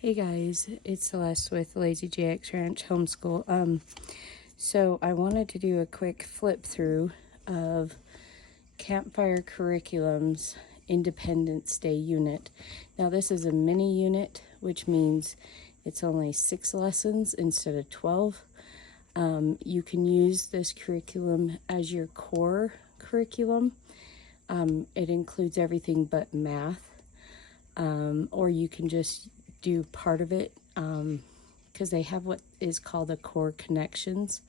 Hey guys, it's Celeste with Lazy GX Ranch Homeschool. So I wanted to do a quick flip through of Campfire Curriculum's Independence Day unit. Now this is a mini unit, which means it's only 6 lessons instead of 12. You can use this curriculum as your core curriculum. It includes everything but math, or you can just do part of it because they have what is called a core connections.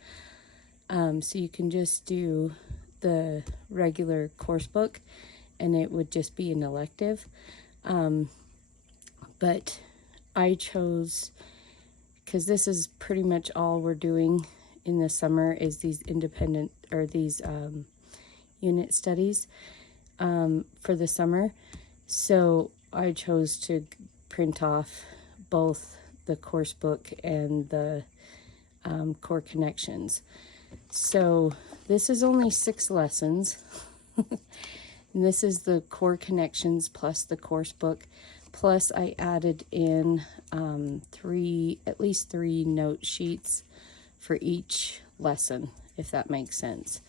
So you can just do the regular course book and it would just be an elective. But I chose, because this is pretty much all we're doing in the summer, is these independent or these unit studies for the summer. So I chose to print off both the course book and the core connections. So this is only 6 lessons. And this is the core connections plus the course book. Plus I added in at least 3 note sheets for each lesson, if that makes sense.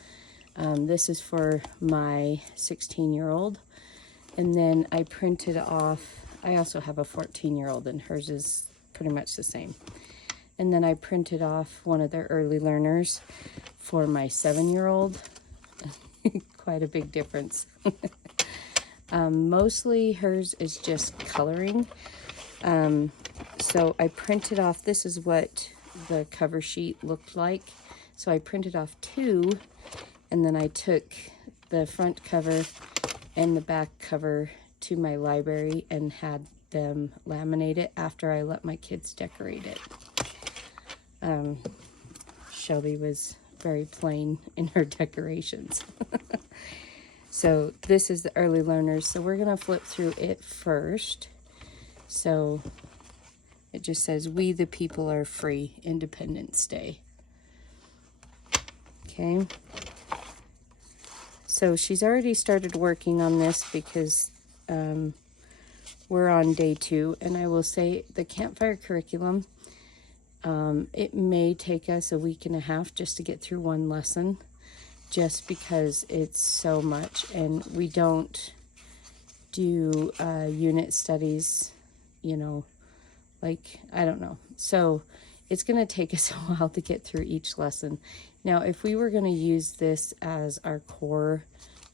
This is for my 16-year-old. And then I printed off, I also have a 14-year-old and hers is pretty much the same. And then I printed off one of their early learners for my 7-year-old. Quite a big difference. Mostly hers is just coloring. So I printed off, this is what the cover sheet looked like. So I printed off 2, and then I took the front cover and the back cover to my library and had them laminate it after I let my kids decorate it. Shelby was very plain in her decorations. So this is the early learners. So we're going to flip through it first. So it just says, "We the people are free, Independence Day." Okay. So she's already started working on this because we're on day 2. And I will say the Campfire Curriculum, it may take us a week and a half just to get through one lesson, just because it's so much. And we don't do unit studies, you know, like, I don't know. So it's going to take us a while to get through each lesson. Now, if we were going to use this as our core,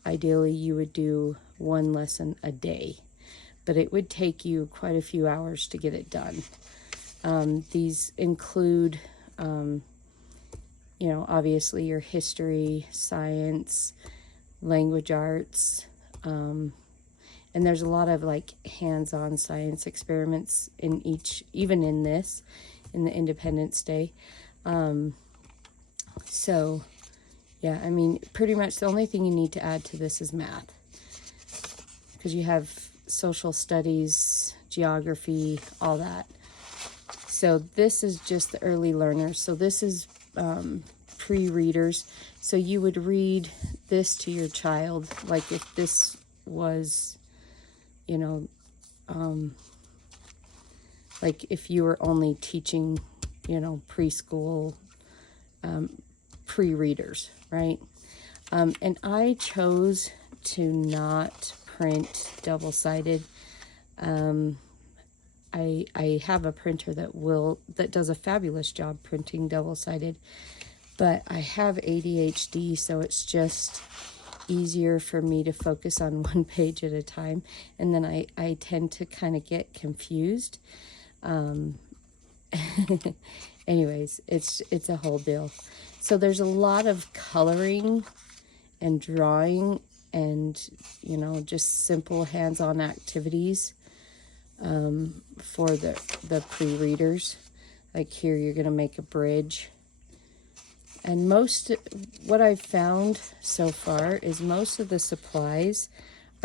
ideally you would do 1 lesson a day, but it would take you quite a few hours to get it done. These include, you know, obviously your history, science, language arts, and there's a lot of like hands-on science experiments in each, even in this, in the Independence Day. So yeah, I mean, pretty much the only thing you need to add to this is math, because you have social studies, geography, all that. So this is just the early learners. So this is pre-readers. So you would read this to your child, like if this was, you know, like if you were only teaching, you know, preschool pre-readers, right? And I chose to not print double-sided. I have a printer that does a fabulous job printing double-sided, but I have ADHD, so it's just easier for me to focus on one page at a time, and then I tend to kind of get confused. Anyways, it's a whole deal. So there's a lot of coloring and drawing and, you know, just simple hands-on activities for the pre-readers. Like here, you're going to make a bridge. And what I've found so far is most of the supplies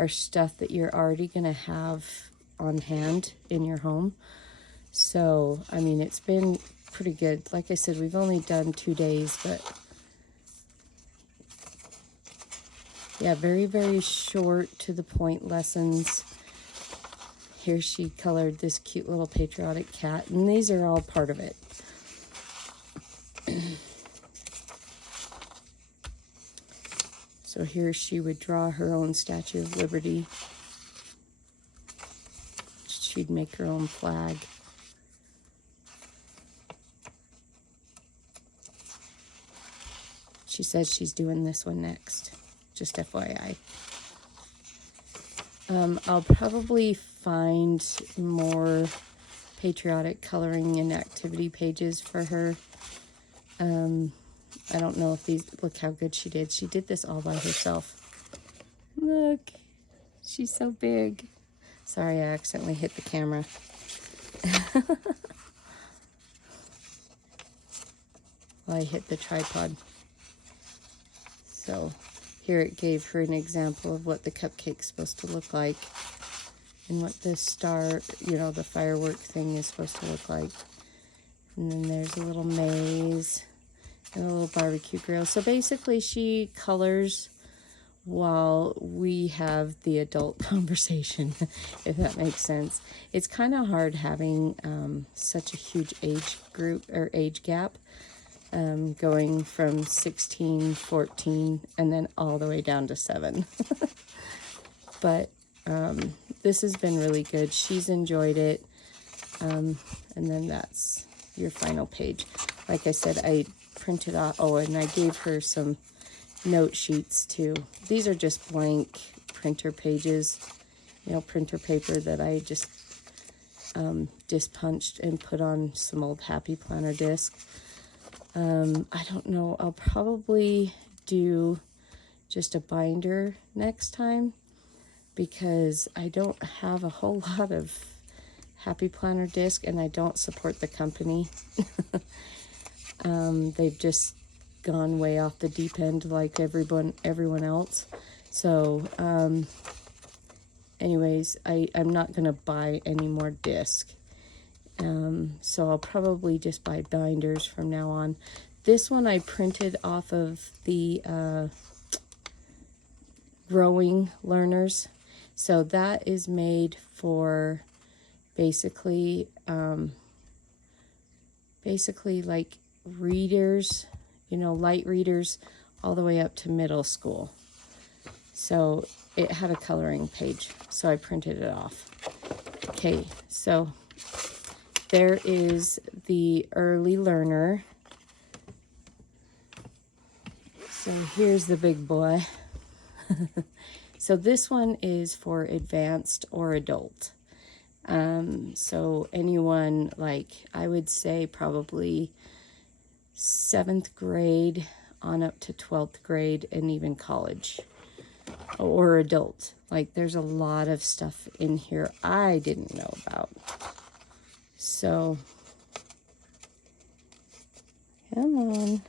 are stuff that you're already going to have on hand in your home. So, I mean, it's been pretty good. Like I said, we've only done 2 days, but yeah, very, very short to the point lessons. here she colored this cute little patriotic cat, and these are all part of it. So here she would draw her own Statue of Liberty. She'd make her own flag. She says she's doing this one next, just FYI. I'll probably find more patriotic coloring and activity pages for her. I don't know if these, look how good she did. She did this all by herself. Look, she's so big. Sorry, I accidentally hit the camera. Well, I hit the tripod. So here it gave her an example of what the cupcake's supposed to look like and what the star, you know, the firework thing is supposed to look like. And then there's a little maze and a little barbecue grill. So basically she colors while we have the adult conversation, if that makes sense. It's kind of hard having such a huge age group or age gap, going from 16, 14, and then all the way down to 7. But this has been really good. She's enjoyed it. And then that's your final page. Like I said, I printed out, oh, and I gave her some note sheets too. These are just blank printer pages, you know, printer paper that I just punched and put on some old Happy Planner disc. I don't know, I'll probably do just a binder next time because I don't have a whole lot of Happy Planner disc and I don't support the company. They've just gone way off the deep end like everyone else. So anyways, I'm not gonna buy any more disc. So I'll probably just buy binders from now on. This one I printed off of the Growing Learners. So that is made for basically like readers, you know, light readers all the way up to middle school. So it had a coloring page, so I printed it off. Okay, so there is the early learner. So here's the big boy. So this one is for advanced or adult. So anyone, like I would say probably 7th grade on up to 12th grade and even college or adult. Like there's a lot of stuff in here I didn't know about. So, come on.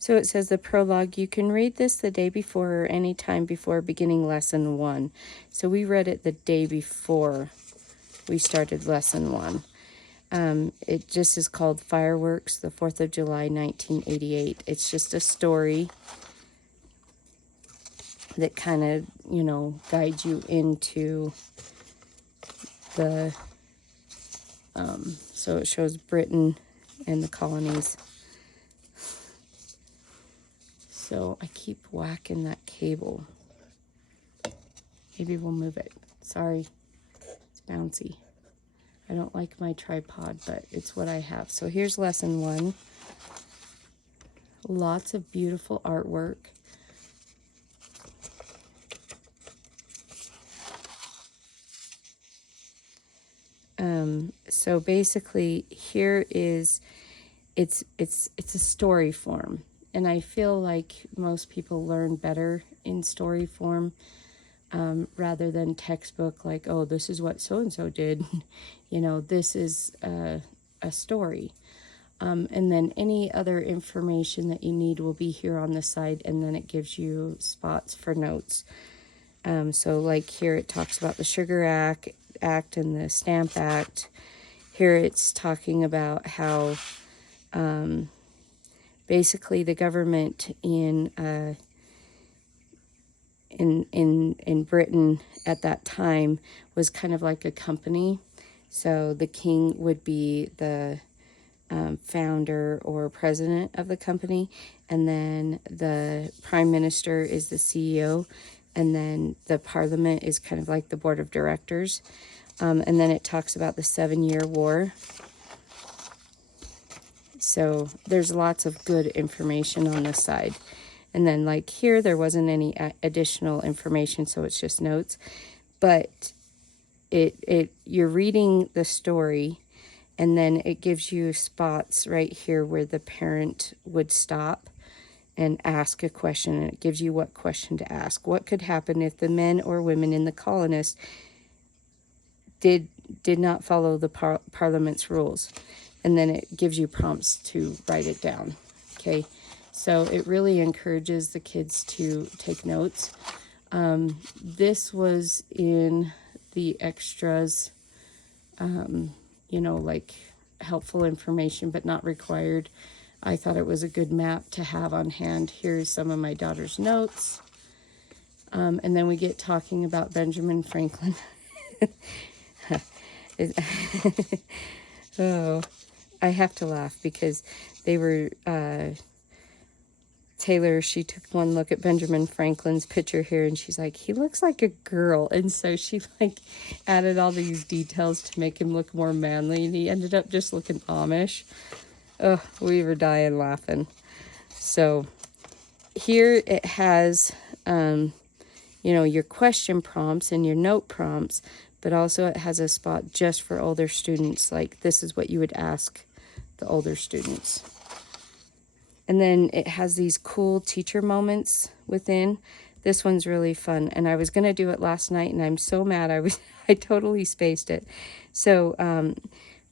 So it says the prologue, you can read this the day before or any time before beginning lesson 1. So we read it the day before we started lesson 1. It just is called Fireworks, the 4th of July, 1988. It's just a story that kind of, you know, guides you into the, so it shows Britain and the colonies. So I keep whacking that cable. Maybe we'll move it. Sorry, it's bouncy. I don't like my tripod, but it's what I have. So here's lesson 1. Lots of beautiful artwork. So basically here is, it's a story form. And I feel like most people learn better in story form rather than textbook, like, oh, this is what so-and-so did. You know, this is a story. And then any other information that you need will be here on the side, and then it gives you spots for notes. So like here it talks about the Sugar Act and the Stamp Act. Here it's talking about how basically the government in in Britain at that time was kind of like a company. So the king would be the founder or president of the company, and then the prime minister is the CEO, and then the parliament is kind of like the board of directors. And then it talks about the 7-Year War. So there's lots of good information on this side. And then like here, there wasn't any additional information, so it's just notes. But you're reading the story, and then it gives you spots right here where the parent would stop and ask a question, and it gives you what question to ask. What could happen if the men or women in the colonists did not follow the Parliament's rules? And then it gives you prompts to write it down. Okay, so it really encourages the kids to take notes. This was in the extras, you know, like helpful information, but not required. I thought it was a good map to have on hand. Here's some of my daughter's notes. And then we get talking about Benjamin Franklin. Oh, I have to laugh because they were, Taylor, she took one look at Benjamin Franklin's picture here, and she's like, he looks like a girl. And so she like added all these details to make him look more manly, and he ended up just looking Amish. Oh, we were dying laughing. So here it has, you know, your question prompts and your note prompts, but also it has a spot just for older students. Like this is what you would ask the older students. And then it has these cool teacher moments within. This one's really fun. And I was going to do it last night, and I'm so mad I totally spaced it. So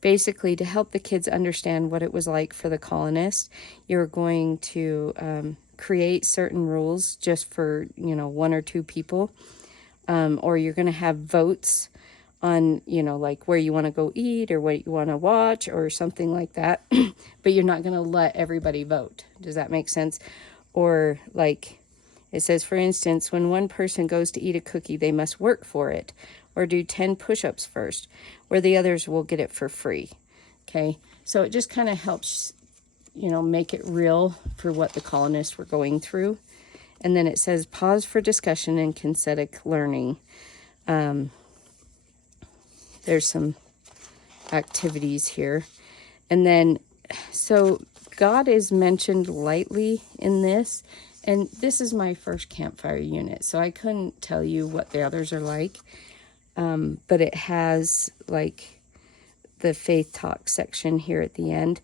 basically, to help the kids understand what it was like for the colonists, you're going to create certain rules just for, you know, 1 or 2 people. Or you're going to have votes on, you know, like where you want to go eat or what you want to watch or something like that. But you're not going to let everybody vote. Does that make sense? Or like it says, for instance, when one person goes to eat a cookie, they must work for it or do 10 push-ups first, where the others will get it for free. Okay, so it just kind of helps, you know, make it real for what the colonists were going through. And then it says, pause for discussion and kinetic learning. There's some activities here. And then, so God is mentioned lightly in this. And this is my first campfire unit, so I couldn't tell you what the others are like. But it has like the faith talk section here at the end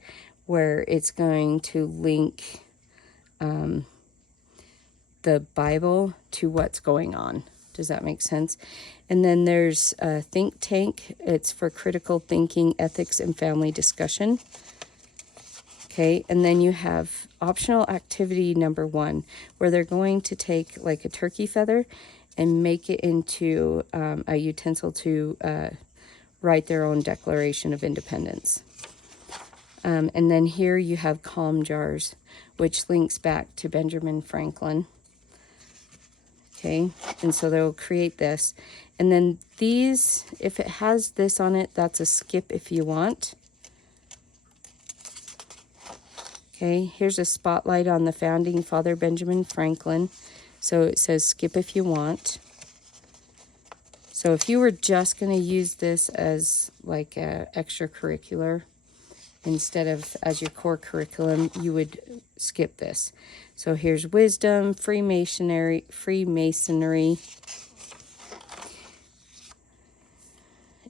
where it's going to link the Bible to what's going on. Does that make sense? And then there's a think tank. It's for critical thinking, ethics, and family discussion. Okay, and then you have optional activity number 1, where they're going to take like a turkey feather and make it into a utensil to write their own Declaration of Independence. And then here you have calm jars, which links back to Benjamin Franklin. Okay, and so they'll create this. And then these, if it has this on it, that's a skip if you want. Okay, here's a spotlight on the founding father, Benjamin Franklin. So it says skip if you want. So if you were just going to use this as like a extracurricular instead of as your core curriculum, you would skip this. So here's wisdom, Freemasonry.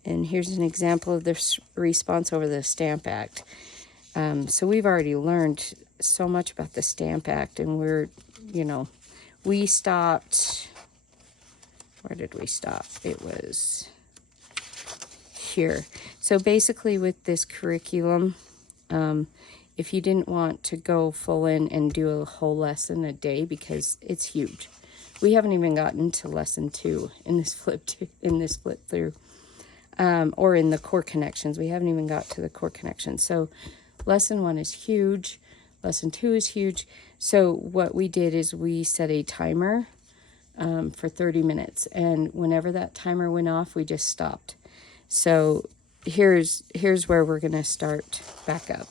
And here's an example of the response over the Stamp Act. So we've already learned so much about the Stamp Act, and we're, you know, we stopped, where did we stop? It was here. So basically with this curriculum, if you didn't want to go full in and do a whole lesson a day, because it's huge. We haven't even gotten to lesson 2 in this flip through, or in the core connections. We haven't even got to the core connections. So lesson 1 is huge. Lesson 2 is huge. So what we did is we set a timer for 30 minutes. And whenever that timer went off, we just stopped. So here's where we're going to start back up.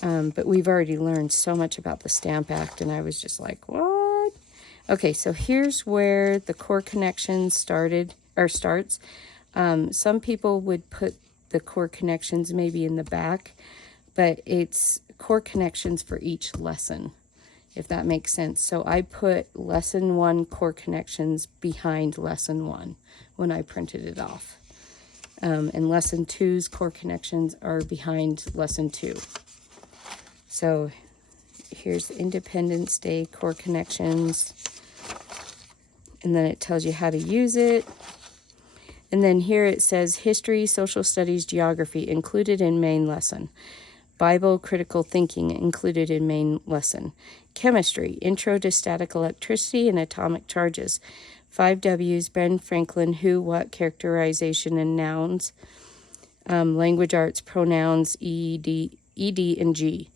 But we've already learned so much about the Stamp Act, and I was just like, what? Okay, so here's where the core connections starts. Some people would put the core connections maybe in the back, but it's core connections for each lesson, if that makes sense. So I put lesson 1 core connections behind lesson 1 when I printed it off. And lesson 2's core connections are behind lesson 2. So here's Independence Day core connections. And then it tells you how to use it. And then here it says history, social studies, geography included in main lesson. Bible, critical thinking included in main lesson. Chemistry, intro to static electricity and atomic charges. 5 W's, Ben Franklin, who, what, characterization and nouns. Language arts, pronouns, ed, and g.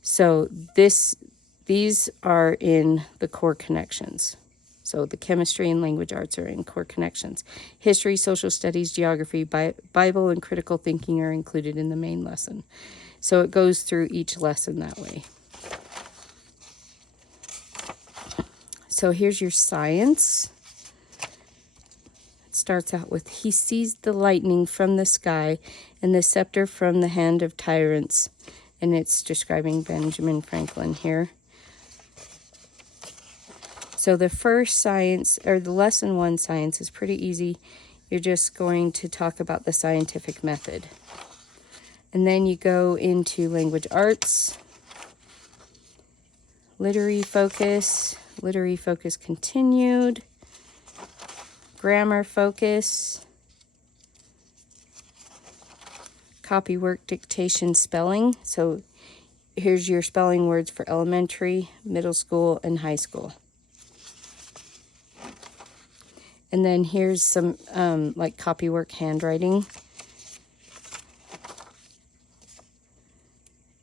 So these are in the core connections. So the chemistry and language arts are in core connections. History, social studies, geography, Bible, and critical thinking are included in the main lesson. So it goes through each lesson that way. So here's your science. It starts out with, he seized the lightning from the sky and the scepter from the hand of tyrants. And it's describing Benjamin Franklin here. So the first science, or the lesson 1 science, is pretty easy. You're just going to talk about the scientific method. And then you go into language arts, literary focus continued, grammar focus, copywork, dictation, spelling. So here's your spelling words for elementary, middle school, and high school. And then here's some like copywork handwriting.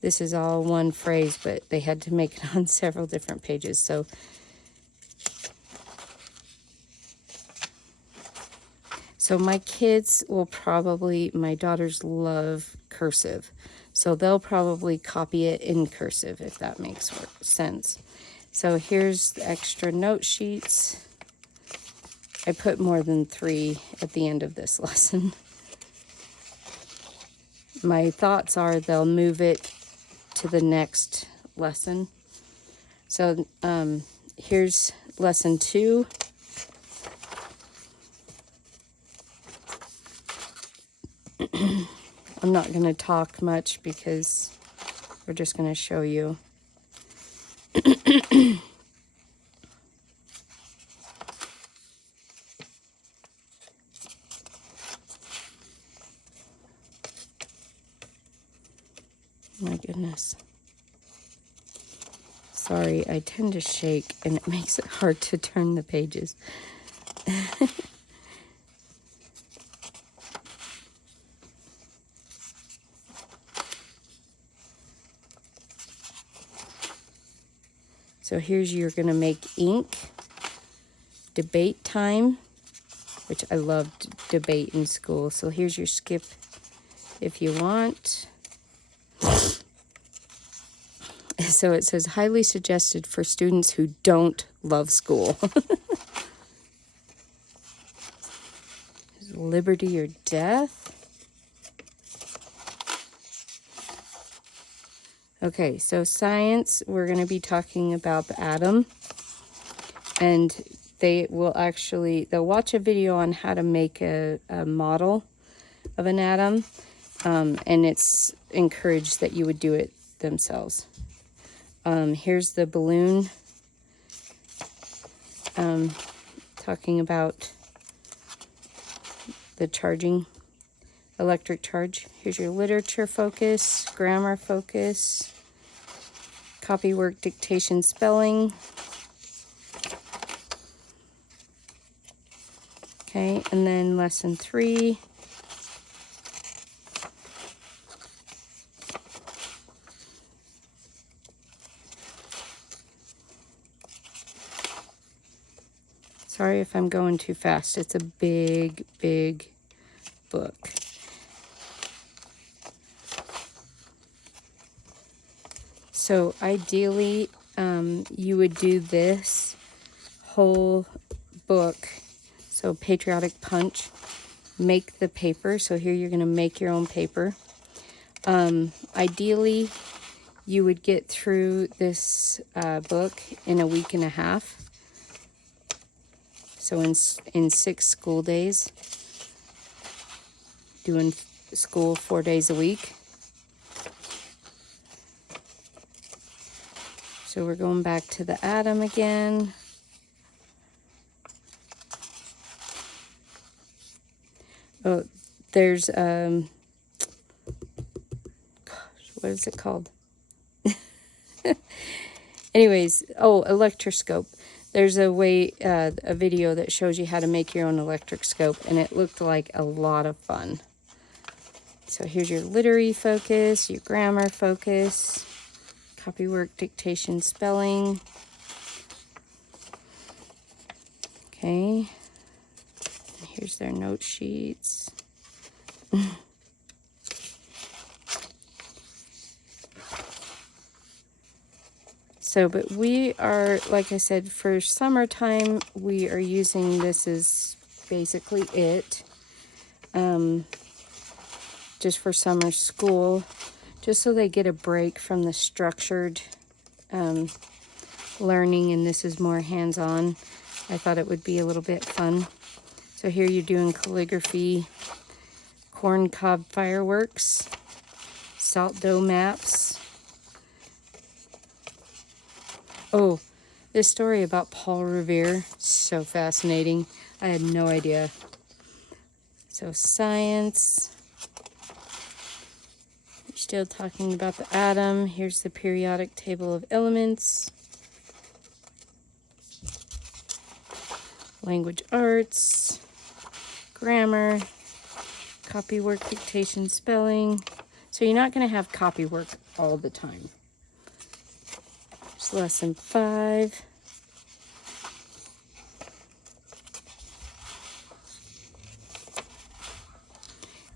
This is all one phrase, but they had to make it on several different pages. So my kids will probably, my daughters love cursive. So they'll probably copy it in cursive, if that makes sense. So here's the extra note sheets. I put more than 3 at the end of this lesson. My thoughts are they'll move it to the next lesson. So here's lesson 2. I'm not going to talk much because we're just going to show you. My goodness. Sorry, I tend to shake and it makes it hard to turn the pages. So here's you're going to make ink, debate time, which I loved debate in school. So here's your skip if you want. So it says highly suggested for students who don't love school. Liberty or death. Okay, so science, we're going to be talking about the atom. And they'll watch a video on how to make a model of an atom. And it's encouraged that you would do it themselves. Here's the balloon, talking about the charging, electric charge. Here's your literature focus, grammar focus, copywork, dictation, spelling. Okay, and then lesson 3. sorry if I'm going too fast. It's a big, big book. So ideally, you would do this whole book. So Patriotic Punch, make the paper. So here you're going to make your own paper. Ideally, you would get through this book in a week and a half. So in 6 school days, doing school 4 days a week. So we're going back to the atom again. Oh, there's, gosh, what is it called? Anyways, oh, electroscope. There's a video that shows you how to make your own electric scope, and it looked like a lot of fun. So here's your literary focus, your grammar focus, copywork, dictation, spelling. Okay. Here's their note sheets. So, but we are, like I said, for summertime, we are using this as basically it. Just for summer school, just so they get a break from the structured learning, and this is more hands-on. I thought it would be a little bit fun. So here you're doing calligraphy, corn cob fireworks, salt dough maps. Oh, this story about Paul Revere, so fascinating. I had no idea. So science. You're still talking about the atom. Here's the periodic table of elements. Language arts, grammar, copywork, dictation, spelling. So you're not going to have copywork all the time. It's lesson 5.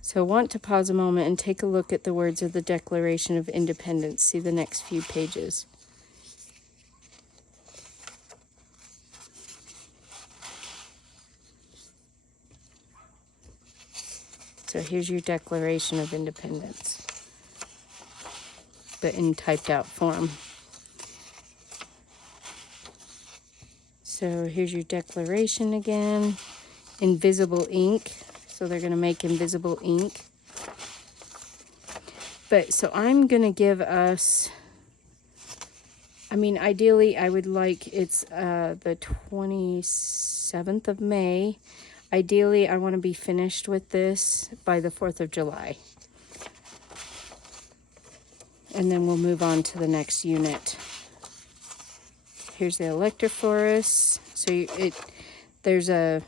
So want to pause a moment and take a look at the words of the Declaration of Independence. See the next few pages. So here's your Declaration of Independence, but in typed out form. So here's your declaration again. Invisible ink. So they're going to make invisible ink. But so I'm going to give us, I mean, ideally I would like it's the 27th of May. Ideally I want to be finished with this by the 4th of July. And then we'll move on to the next unit. Here's the electrophorus. So there's a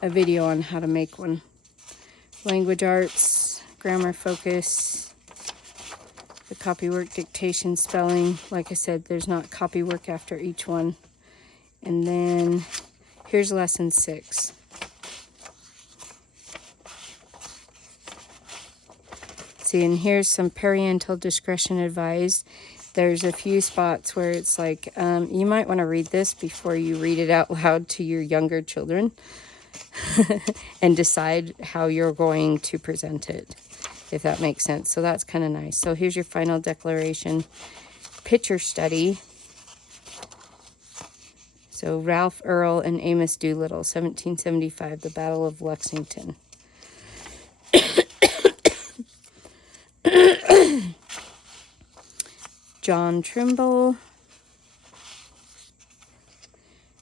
video on how to make one. Language arts, grammar focus, the copywork, dictation, spelling. Like I said, there's not copywork after each one. And then here's lesson 6. See, and here's some parental discretion advised. There's a few spots where it's like, you might want to read this before you read it out loud to your younger children and decide how you're going to present it, if that makes sense. So that's kind of nice. So here's your final declaration. Picture study. So Ralph Earl and Amos Doolittle, 1775, the Battle of Lexington. John Trimble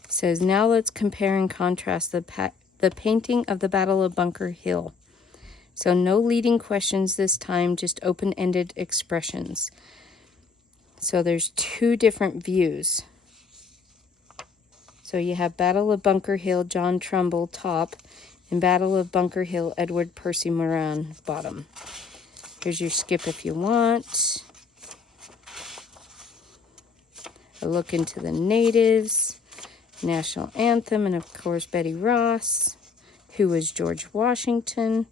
says, now let's compare and contrast the painting of the Battle of Bunker Hill. So no leading questions this time, just open-ended expressions. So there's 2 different views. So you have Battle of Bunker Hill, John Trumbull, top, and Battle of Bunker Hill, Edward Percy Moran, bottom. Here's your skip if you want. A look into the natives. national anthem, and of course Betty Ross. Who was George Washington?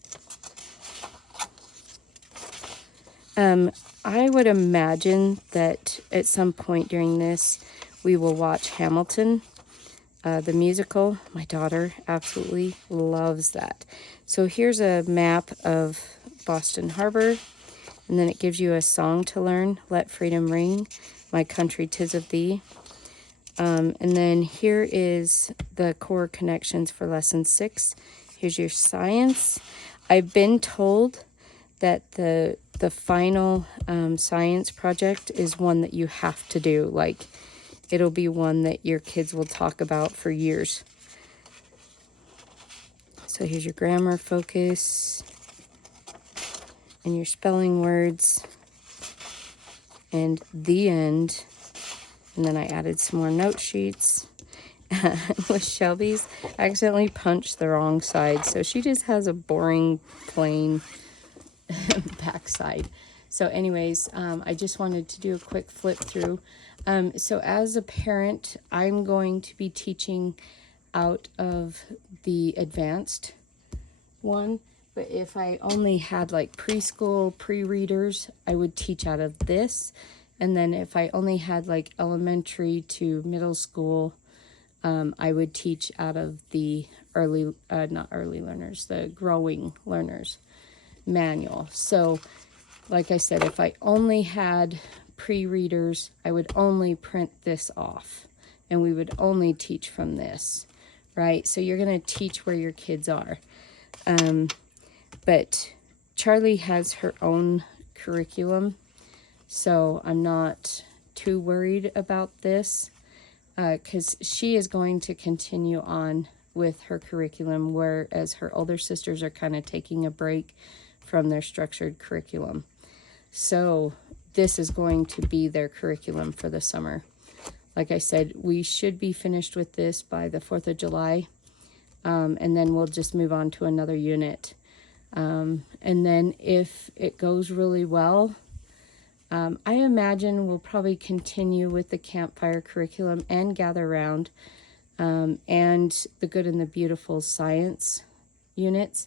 I would imagine that at some point during this, we will watch Hamilton, the musical. My daughter absolutely loves that. So here's a map of Boston Harbor, and then it gives you a song to learn, Let Freedom Ring, My Country 'Tis of Thee. And then here is the core connections for lesson 6. Here's your science. I've been told that the final science project is one that you have to do. Like, it'll be one that your kids will talk about for years. So here's your grammar focus and your spelling words and the end. And then I added some more note sheets. With Shelby's, I accidentally punched the wrong side, so she just has a boring, plain backside. So anyways, I just wanted to do a quick flip through. So as a parent, I'm going to be teaching out of the advanced one, but if I only had like preschool pre-readers, I would teach out of this. And then if I only had like elementary to middle school, I would teach out of the not early learners, the growing learners manual. So like I said, if I only had pre-readers, I would only print this off and we would only teach from this, right? So you're going to teach where your kids are. But Charlie has her own curriculum, so I'm not too worried about this. Because she is going to continue on with her curriculum, whereas her older sisters are kind of taking a break from their structured curriculum. So this is going to be their curriculum for the summer. Like I said, we should be finished with this by the 4th of July, and then we'll just move on to another unit. And then if it goes really well, I imagine we'll probably continue with the Campfire Curriculum and Gather Round, and the Good and the Beautiful science units,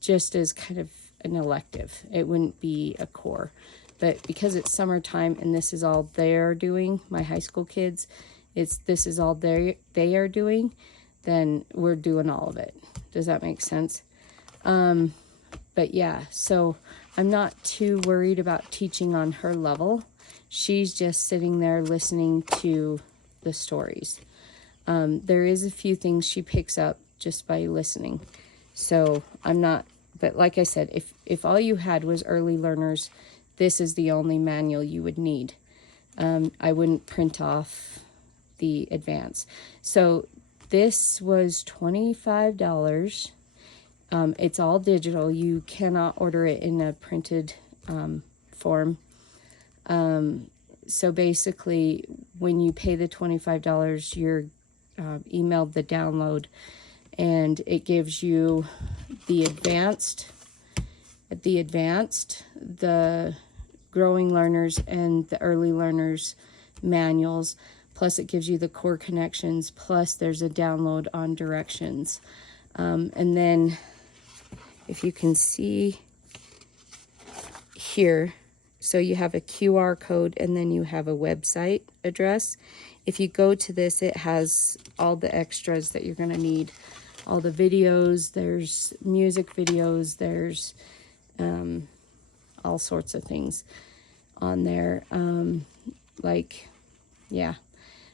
just as kind of an elective. It wouldn't be a core. But because it's summertime and this is all they're doing, my high school kids, this is all they are doing, then we're doing all of it. Does that make sense? But yeah, so I'm not too worried about teaching on her level. She's just sitting there listening to the stories. There is a few things she picks up just by listening. So I'm not, but like I said, if all you had was early learners, this is the only manual you would need. I wouldn't print off the advance. So this was $25. It's all digital. You cannot order it in a printed form. So basically, when you pay the $25, you're emailed the download, and it gives you the advanced, the growing learners, and the early learners manuals. Plus, it gives you the core connections. Plus, there's a download on directions. And then, if you can see here, so you have a QR code and then you have a website address. If you go to this, it has all the extras that you're going to need. All the videos, there's music videos, there's all sorts of things on there. Yeah.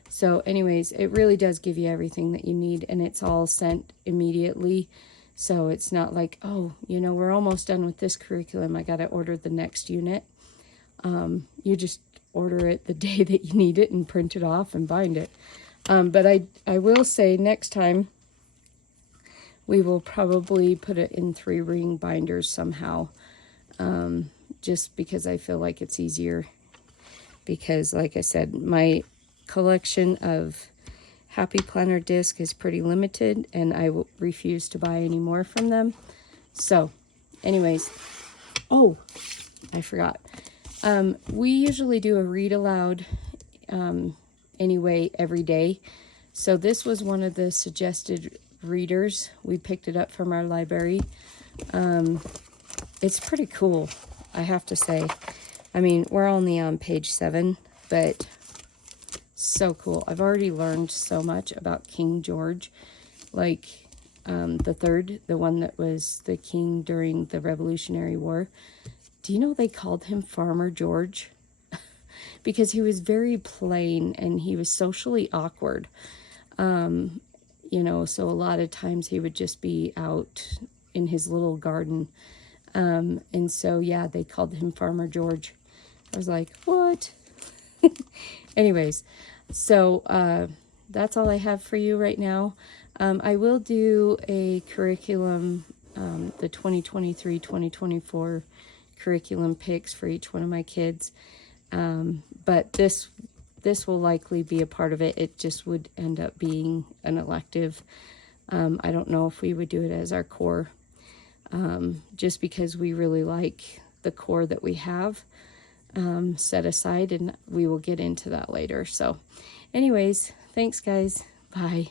So anyways, it really does give you everything that you need, and it's all sent immediately. So it's not like, oh, we're almost done with this curriculum, I got to order the next unit. You just order it the day that you need it and print it off and bind it. But I will say next time we will probably put it in 3-ring binders somehow, just because I feel like it's easier. Because like I said, my collection of Happy Planner disc is pretty limited, and I will refuse to buy any more from them. So anyways, oh, I forgot. We usually do a read aloud in anyway every day. So this was one of the suggested readers. We picked it up from our library. It's pretty cool, I have to say. I mean, we're only on page 7, but so cool. I've already learned so much about King George, like the third, the one that was the king during the Revolutionary War. Do you know they called him Farmer George? Because he was very plain and he was socially awkward. You know, so a lot of times he would just be out in his little garden. And so, yeah, they called him Farmer George. I was like, what? Anyways, so that's all I have for you right now. I will do a curriculum, the 2023-2024 curriculum picks for each one of my kids. But this will likely be a part of it. It just would end up being an elective. I don't know if we would do it as our core, just because we really like the core that we have set aside, and we will get into that later. So anyways, thanks guys. Bye.